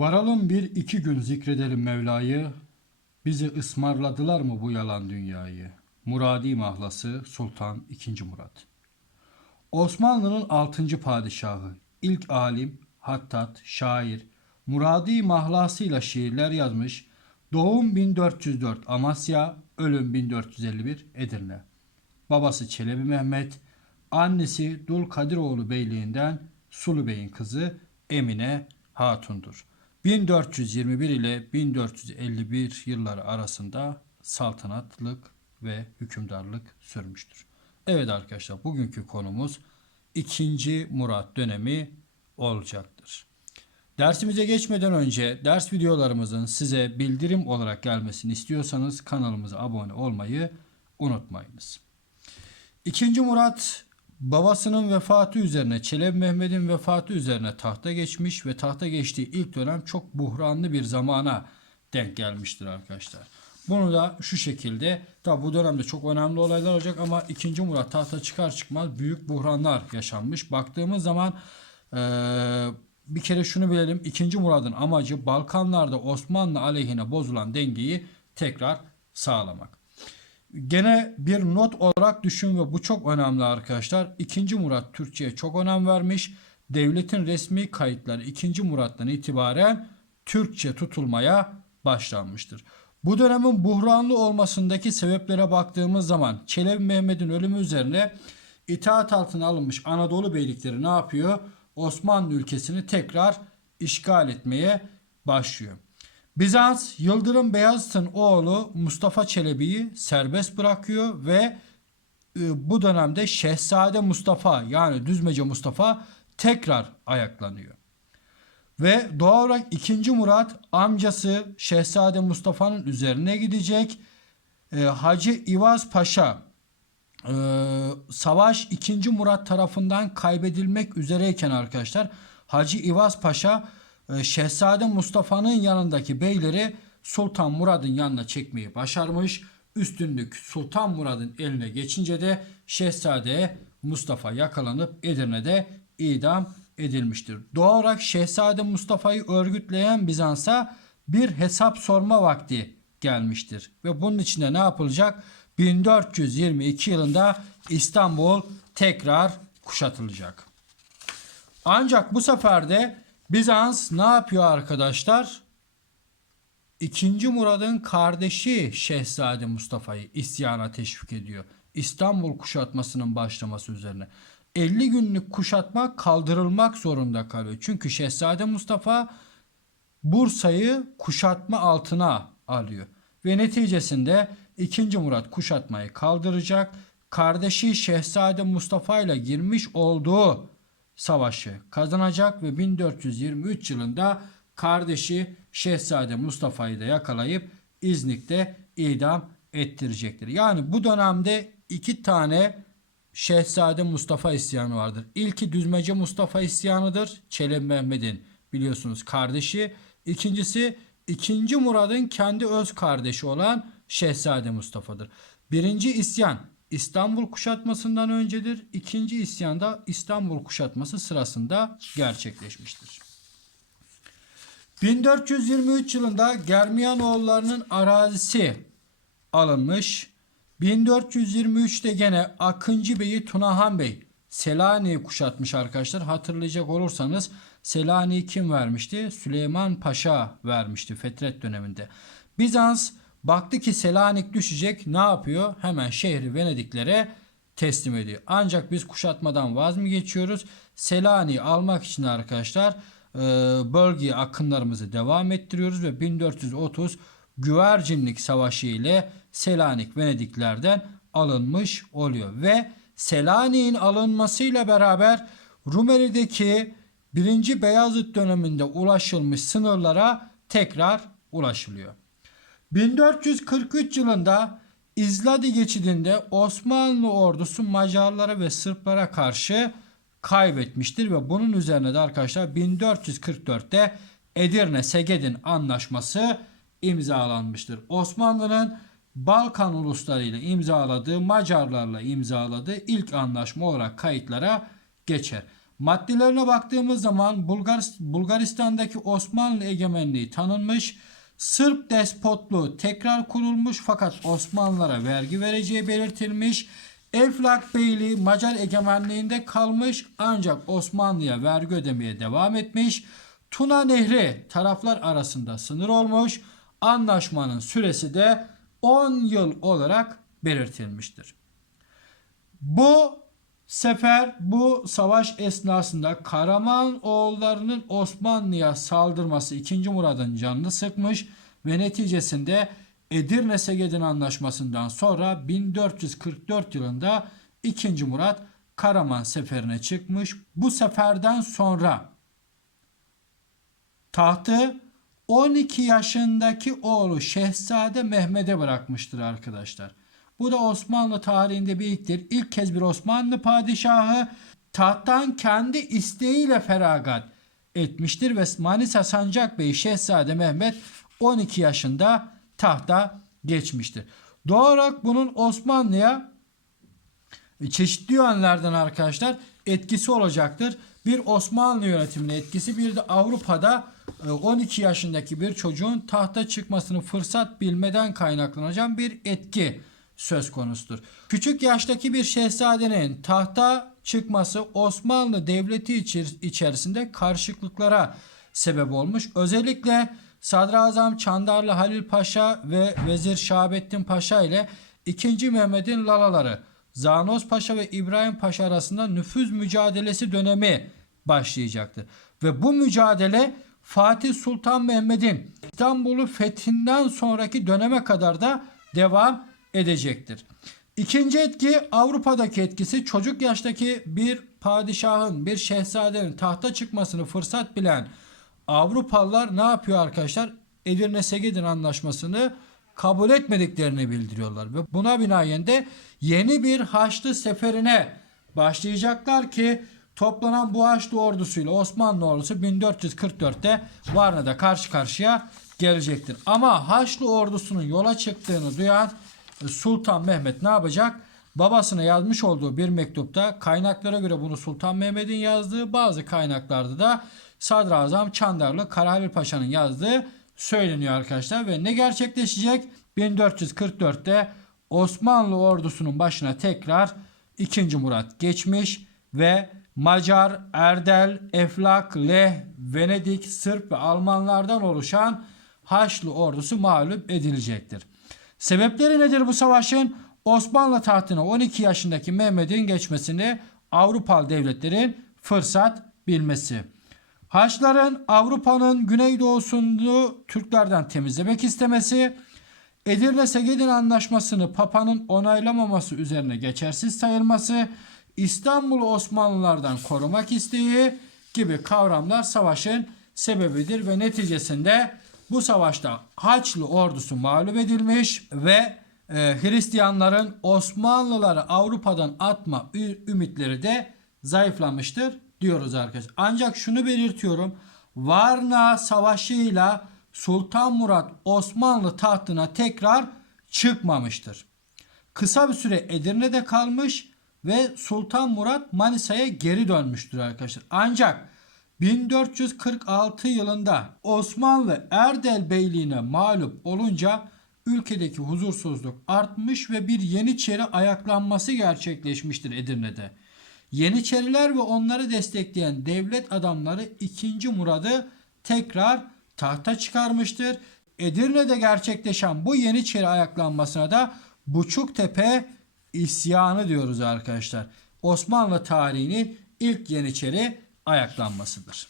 Varalım bir iki gün zikredelim Mevla'yı. Bizi ısmarladılar mı bu yalan dünyayı? Muradi mahlası Sultan II. Murat. Osmanlı'nın 6. padişahı, ilk alim, hattat, şair, Muradi mahlasıyla şiirler yazmış. Doğum 1404 Amasya, ölüm 1451 Edirne. Babası Çelebi Mehmet, annesi Dul Kadiroğlu Beyliğinden Sulu Bey'in kızı Emine Hatun'dur. 1421 ile 1451 yılları arasında saltanatlık ve hükümdarlık sürmüştür. Evet arkadaşlar bugünkü konumuz 2. Murat dönemi olacaktır. Dersimize geçmeden önce ders videolarımızın size bildirim olarak gelmesini istiyorsanız kanalımıza abone olmayı unutmayınız. İkinci Murat babasının vefatı üzerine Çelebi Mehmet'in vefatı üzerine tahta geçmiş ve tahta geçtiği ilk dönem çok buhranlı bir zamana denk gelmiştir arkadaşlar. Bunu da şu şekilde tabi bu dönemde çok önemli olaylar olacak ama 2. Murat tahta çıkar çıkmaz büyük buhranlar yaşanmış. Baktığımız zaman eee, bir kere şunu bilelim 2. Murad'ın amacı Balkanlarda Osmanlı aleyhine bozulan dengeyi tekrar sağlamak. Gene bir not olarak düşün ve bu çok önemli arkadaşlar. 2. Murat Türkçe'ye çok önem vermiş. Devletin resmi kayıtları 2. Murat'tan itibaren Türkçe tutulmaya başlanmıştır. Bu dönemin buhranlı olmasındaki sebeplere baktığımız zaman Çelebi Mehmet'in ölümü üzerine itaat altına alınmış Anadolu beylikleri ne yapıyor? Osmanlı ülkesini tekrar işgal etmeye başlıyor. Bizans Yıldırım Beyazıt'ın oğlu Mustafa Çelebi'yi serbest bırakıyor ve e, bu dönemde Şehzade Mustafa yani Düzmece Mustafa tekrar ayaklanıyor. Ve doğal olarak 2. Murat amcası Şehzade Mustafa'nın üzerine gidecek. E, Hacı İvaz Paşa e, savaş 2. Murat tarafından kaybedilmek üzereyken arkadaşlar Hacı İvaz Paşa Şehzade Mustafa'nın yanındaki beyleri Sultan Murad'ın yanına çekmeyi başarmış. Üstünlük Sultan Murad'ın eline geçince de Şehzade Mustafa yakalanıp Edirne'de idam edilmiştir. Doğal olarak Şehzade Mustafa'yı örgütleyen Bizans'a bir hesap sorma vakti gelmiştir. Ve bunun içinde ne yapılacak? 1422 yılında İstanbul tekrar kuşatılacak. Ancak bu sefer de Bizans ne yapıyor arkadaşlar? İkinci Murad'ın kardeşi Şehzade Mustafa'yı isyana teşvik ediyor. İstanbul kuşatmasının başlaması üzerine. 50 günlük kuşatma kaldırılmak zorunda kalıyor. Çünkü Şehzade Mustafa Bursa'yı kuşatma altına alıyor. Ve neticesinde 2. Murat kuşatmayı kaldıracak. Kardeşi Şehzade Mustafa ile girmiş olduğu savaşı kazanacak ve 1423 yılında kardeşi Şehzade Mustafa'yı da yakalayıp İznik'te idam ettirecektir. Yani bu dönemde iki tane Şehzade Mustafa isyanı vardır. İlki Düzmece Mustafa isyanıdır. Çelebi Mehmet'in biliyorsunuz kardeşi. İkincisi 2. Murad'ın kendi öz kardeşi olan Şehzade Mustafa'dır. Birinci isyan İstanbul kuşatmasından öncedir. İkinci isyan da İstanbul kuşatması sırasında gerçekleşmiştir. 1423 yılında Germiyanoğullarının arazisi alınmış. 1423'te gene Akıncı Bey'i Tunahan Bey Selanik'i kuşatmış arkadaşlar. Hatırlayacak olursanız Selanik'i kim vermişti? Süleyman Paşa vermişti Fetret döneminde. Bizans baktı ki Selanik düşecek ne yapıyor? Hemen şehri Venediklere teslim ediyor. Ancak biz kuşatmadan vaz mı geçiyoruz? Selanik'i almak için arkadaşlar e, bölgeye akınlarımızı devam ettiriyoruz ve 1430 Güvercinlik Savaşı ile Selanik Venediklerden alınmış oluyor ve Selanik'in alınmasıyla beraber Rumeli'deki 1. Beyazıt döneminde ulaşılmış sınırlara tekrar ulaşılıyor. 1443 yılında İzladi geçidinde Osmanlı ordusu Macarlara ve Sırplara karşı kaybetmiştir ve bunun üzerine de arkadaşlar 1444'te Edirne Segedin Anlaşması imzalanmıştır. Osmanlı'nın Balkan ulusları ile imzaladığı, Macarlarla imzaladığı ilk anlaşma olarak kayıtlara geçer. Maddelerine baktığımız zaman Bulgar, Bulgaristan'daki Osmanlı egemenliği tanınmış. Sırp despotluğu tekrar kurulmuş fakat Osmanlılara vergi vereceği belirtilmiş. Eflak Beyliği Macar egemenliğinde kalmış ancak Osmanlı'ya vergi ödemeye devam etmiş. Tuna Nehri taraflar arasında sınır olmuş. Anlaşmanın süresi de 10 yıl olarak belirtilmiştir. Bu sefer bu savaş esnasında Karamanoğullarının Osmanlı'ya saldırması 2. Murad'ın canını sıkmış ve neticesinde Edirne Segedin Anlaşması'ndan sonra 1444 yılında 2. Murat Karaman seferine çıkmış. Bu seferden sonra tahtı 12 yaşındaki oğlu Şehzade Mehmet'e bırakmıştır arkadaşlar. Bu da Osmanlı tarihinde bir ilktir. İlk kez bir Osmanlı padişahı tahttan kendi isteğiyle feragat etmiştir ve Manisa Sancak Bey Şehzade Mehmet 12 yaşında tahta geçmiştir. Doğal olarak bunun Osmanlı'ya çeşitli yönlerden arkadaşlar etkisi olacaktır. Bir Osmanlı yönetimine etkisi bir de Avrupa'da e, 12 yaşındaki bir çocuğun tahta çıkmasını fırsat bilmeden kaynaklanacağı bir etki söz konusudur. Küçük yaştaki bir şehzadenin tahta çıkması Osmanlı devleti içer- içerisinde karışıklıklara sebep olmuş. Özellikle Sadrazam Çandarlı Halil Paşa ve Vezir Şahabettin Paşa ile 2. Mehmet'in lalaları Zanoz Paşa ve İbrahim Paşa arasında nüfuz mücadelesi dönemi başlayacaktır. Ve bu mücadele Fatih Sultan Mehmet'in İstanbul'u fethinden sonraki döneme kadar da devam edecektir. İkinci etki Avrupa'daki etkisi çocuk yaştaki bir padişahın, bir şehzadenin tahta çıkmasını fırsat bilen Avrupalılar ne yapıyor arkadaşlar? Edirne Segedin Anlaşması'nı kabul etmediklerini bildiriyorlar. Ve buna binaen de yeni bir Haçlı seferine başlayacaklar ki toplanan bu Haçlı ordusuyla Osmanlı ordusu 1444'te Varna'da karşı karşıya gelecektir. Ama Haçlı ordusunun yola çıktığını duyan Sultan Mehmet ne yapacak? Babasına yazmış olduğu bir mektupta kaynaklara göre bunu Sultan Mehmet'in yazdığı bazı kaynaklarda da Sadrazam Çandarlı Karahalil Paşa'nın yazdığı söyleniyor arkadaşlar ve ne gerçekleşecek? 1444'te Osmanlı ordusunun başına tekrar 2. Murat geçmiş ve Macar, Erdel, Eflak, Leh, Venedik, Sırp ve Almanlardan oluşan Haçlı ordusu mağlup edilecektir. Sebepleri nedir bu savaşın? Osmanlı tahtına 12 yaşındaki Mehmet'in geçmesini Avrupalı devletlerin fırsat bilmesi. Haçların Avrupa'nın güneydoğusunu Türklerden temizlemek istemesi, Edirne Segedin Anlaşması'nı Papa'nın onaylamaması üzerine geçersiz sayılması, İstanbul'u Osmanlılardan korumak isteği gibi kavramlar savaşın sebebidir ve neticesinde bu savaşta Haçlı ordusu mağlup edilmiş ve e, Hristiyanların Osmanlıları Avrupa'dan atma ümitleri de zayıflamıştır diyoruz arkadaşlar. Ancak şunu belirtiyorum. Varna Savaşı'yla Sultan Murat Osmanlı tahtına tekrar çıkmamıştır. Kısa bir süre Edirne'de kalmış ve Sultan Murat Manisa'ya geri dönmüştür arkadaşlar. Ancak 1446 yılında Osmanlı Erdel Beyliğine mağlup olunca ülkedeki huzursuzluk artmış ve bir Yeniçeri ayaklanması gerçekleşmiştir Edirne'de. Yeniçeriler ve onları destekleyen devlet adamları 2. Murad'ı tekrar tahta çıkarmıştır. Edirne'de gerçekleşen bu Yeniçeri ayaklanmasına da Buçuktepe isyanı diyoruz arkadaşlar. Osmanlı tarihinin ilk Yeniçeri ayaklanmasıdır.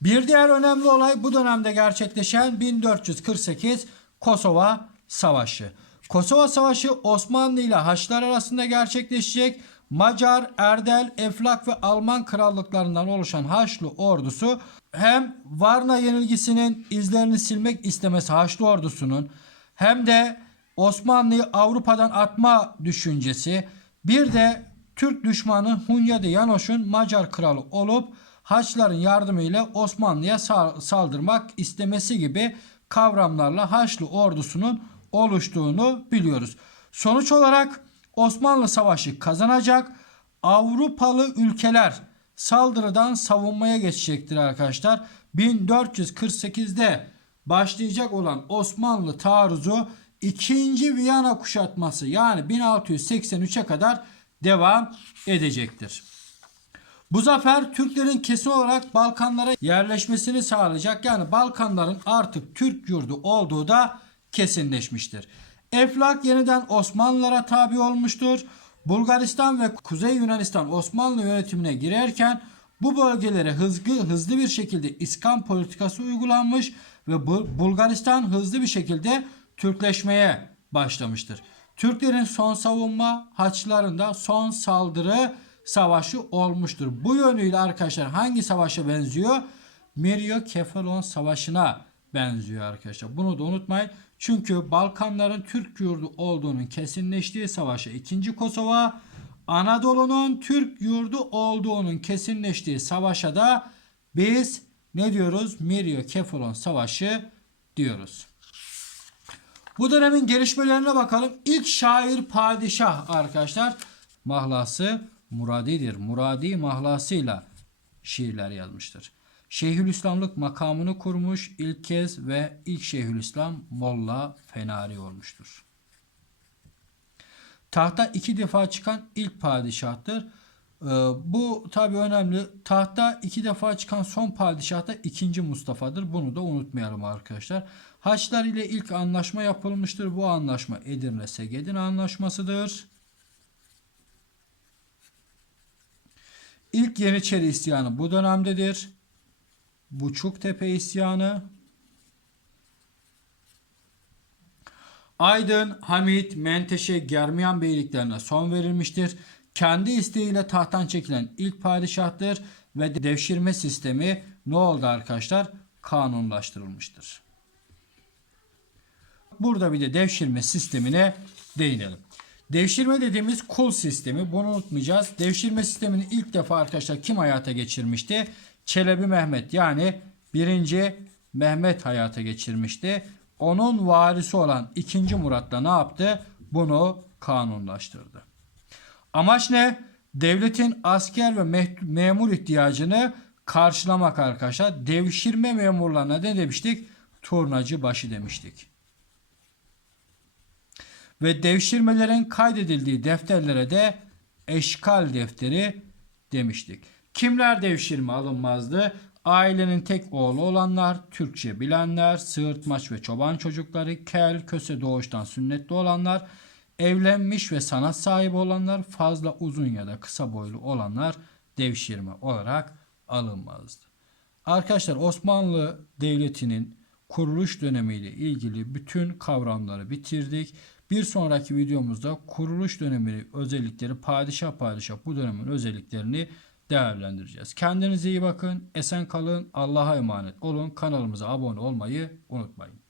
Bir diğer önemli olay bu dönemde gerçekleşen 1448 Kosova Savaşı. Kosova Savaşı Osmanlı ile Haçlılar arasında gerçekleşecek. Macar, Erdel, Eflak ve Alman krallıklarından oluşan Haçlı ordusu hem Varna yenilgisinin izlerini silmek istemesi Haçlı ordusunun hem de Osmanlı'yı Avrupa'dan atma düşüncesi bir de Türk düşmanı Hunyadi Yanoş'un Macar kralı olup Haçlıların yardımıyla Osmanlı'ya sa- saldırmak istemesi gibi kavramlarla Haçlı ordusunun oluştuğunu biliyoruz. Sonuç olarak Osmanlı Savaşı kazanacak Avrupalı ülkeler saldırıdan savunmaya geçecektir arkadaşlar. 1448'de başlayacak olan Osmanlı taarruzu 2. Viyana kuşatması yani 1683'e kadar devam edecektir. Bu zafer Türklerin kesin olarak Balkanlara yerleşmesini sağlayacak. Yani Balkanların artık Türk yurdu olduğu da kesinleşmiştir. Eflak yeniden Osmanlılara tabi olmuştur. Bulgaristan ve Kuzey Yunanistan Osmanlı yönetimine girerken bu bölgelere hızlı, hızlı bir şekilde iskan politikası uygulanmış ve Bu- Bulgaristan hızlı bir şekilde Türkleşmeye başlamıştır. Türklerin son savunma haçlarında son saldırı savaşı olmuştur. Bu yönüyle arkadaşlar hangi savaşa benziyor? Miryokefalon Savaşı'na benziyor arkadaşlar. Bunu da unutmayın. Çünkü Balkanların Türk yurdu olduğunun kesinleştiği savaşa 2. Kosova, Anadolu'nun Türk yurdu olduğunun kesinleştiği savaşa da biz ne diyoruz? Miryokefalon Savaşı diyoruz. Bu dönemin gelişmelerine bakalım. İlk şair padişah arkadaşlar mahlası Muradi'dir. Muradi mahlasıyla şiirler yazmıştır. Şeyhülislamlık makamını kurmuş ilk kez ve ilk Şeyhülislam Molla Fenari olmuştur. Tahta iki defa çıkan ilk padişahtır. Ee, bu tabi önemli. Tahta iki defa çıkan son padişah da 2. Mustafa'dır. Bunu da unutmayalım arkadaşlar. Haçlar ile ilk anlaşma yapılmıştır. Bu anlaşma Edirne Segedin anlaşmasıdır. İlk Yeniçeri isyanı bu dönemdedir. Buçuktepe isyanı. Aydın, Hamit, Menteşe, Germiyan beyliklerine son verilmiştir. Kendi isteğiyle tahttan çekilen ilk padişahtır ve devşirme sistemi ne oldu arkadaşlar? Kanunlaştırılmıştır. Burada bir de devşirme sistemine değinelim. Devşirme dediğimiz kul sistemi. Bunu unutmayacağız. Devşirme sistemini ilk defa arkadaşlar kim hayata geçirmişti? Çelebi Mehmet yani birinci Mehmet hayata geçirmişti. Onun varisi olan 2. Murat da ne yaptı? Bunu kanunlaştırdı. Amaç ne? Devletin asker ve memur ihtiyacını karşılamak arkadaşlar. Devşirme memurlarına ne demiştik? Turnacı başı demiştik. Ve devşirmelerin kaydedildiği defterlere de eşkal defteri demiştik. Kimler devşirme alınmazdı? Ailenin tek oğlu olanlar, Türkçe bilenler, sığırtmaç ve çoban çocukları, kel, köse doğuştan sünnetli olanlar, evlenmiş ve sanat sahibi olanlar, fazla uzun ya da kısa boylu olanlar devşirme olarak alınmazdı. Arkadaşlar Osmanlı Devleti'nin kuruluş dönemiyle ilgili bütün kavramları bitirdik. Bir sonraki videomuzda kuruluş dönemi özellikleri padişah padişah bu dönemin özelliklerini değerlendireceğiz. Kendinize iyi bakın. Esen kalın. Allah'a emanet olun. Kanalımıza abone olmayı unutmayın.